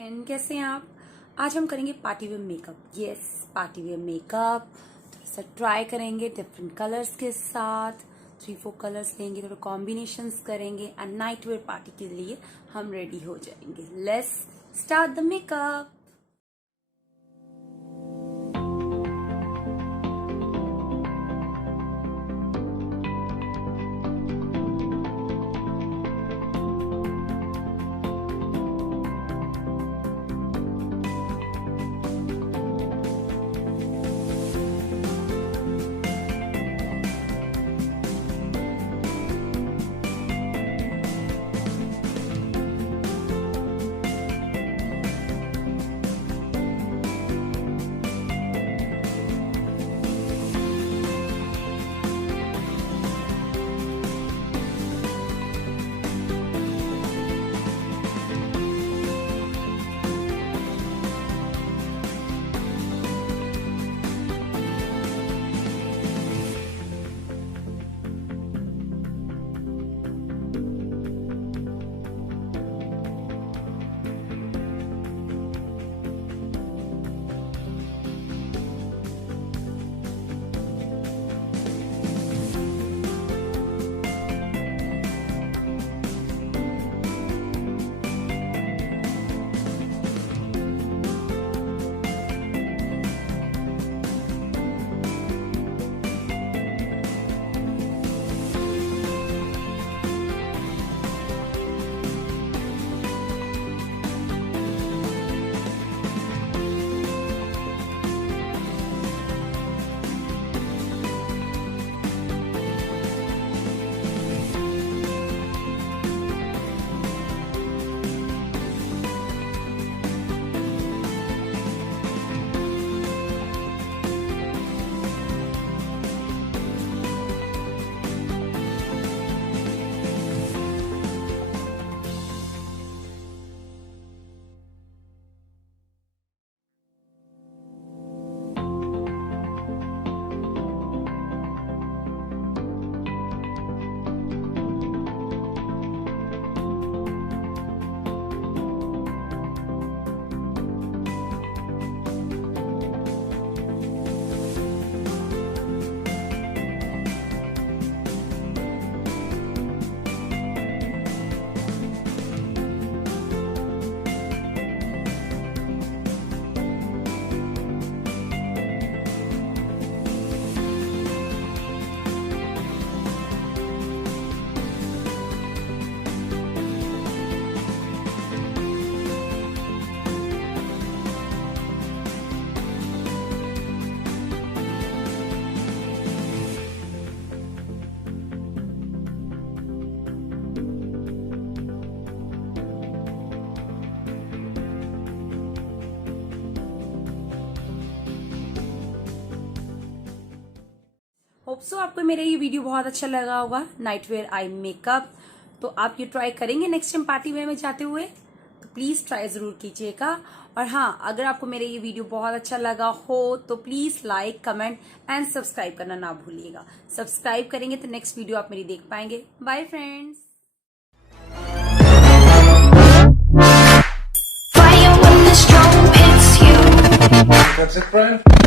Friend, कैसे हैं आप। आज हम करेंगे party wear makeup. Yes, party wear makeup थोड़ा सा ट्राई करेंगे डिफरेंट कलर्स के साथ। 3-4 कलर्स लेंगे, थोड़े कॉम्बिनेशंस करेंगे एंड नाइट वेयर पार्टी के लिए हम रेडी हो जाएंगे। Let's start the makeup. Hope so आपको मेरा ये वीडियो बहुत अच्छा लगा होगा, नाइट वेयर आई मेकअप। तो आप ये ट्राई करेंगे नेक्स्ट टाइम पार्टी वेयर में जाते हुए, तो प्लीज ट्राई जरूर कीजिएगा। और हाँ, अगर आपको मेरा ये वीडियो बहुत अच्छा लगा हो तो please like, comment and subscribe करना ना भूलिएगा। सब्सक्राइब करेंगे तो नेक्स्ट वीडियो आप मेरी देख पाएंगे। Bye friends. Fire when the storm hits you. That's it, friend.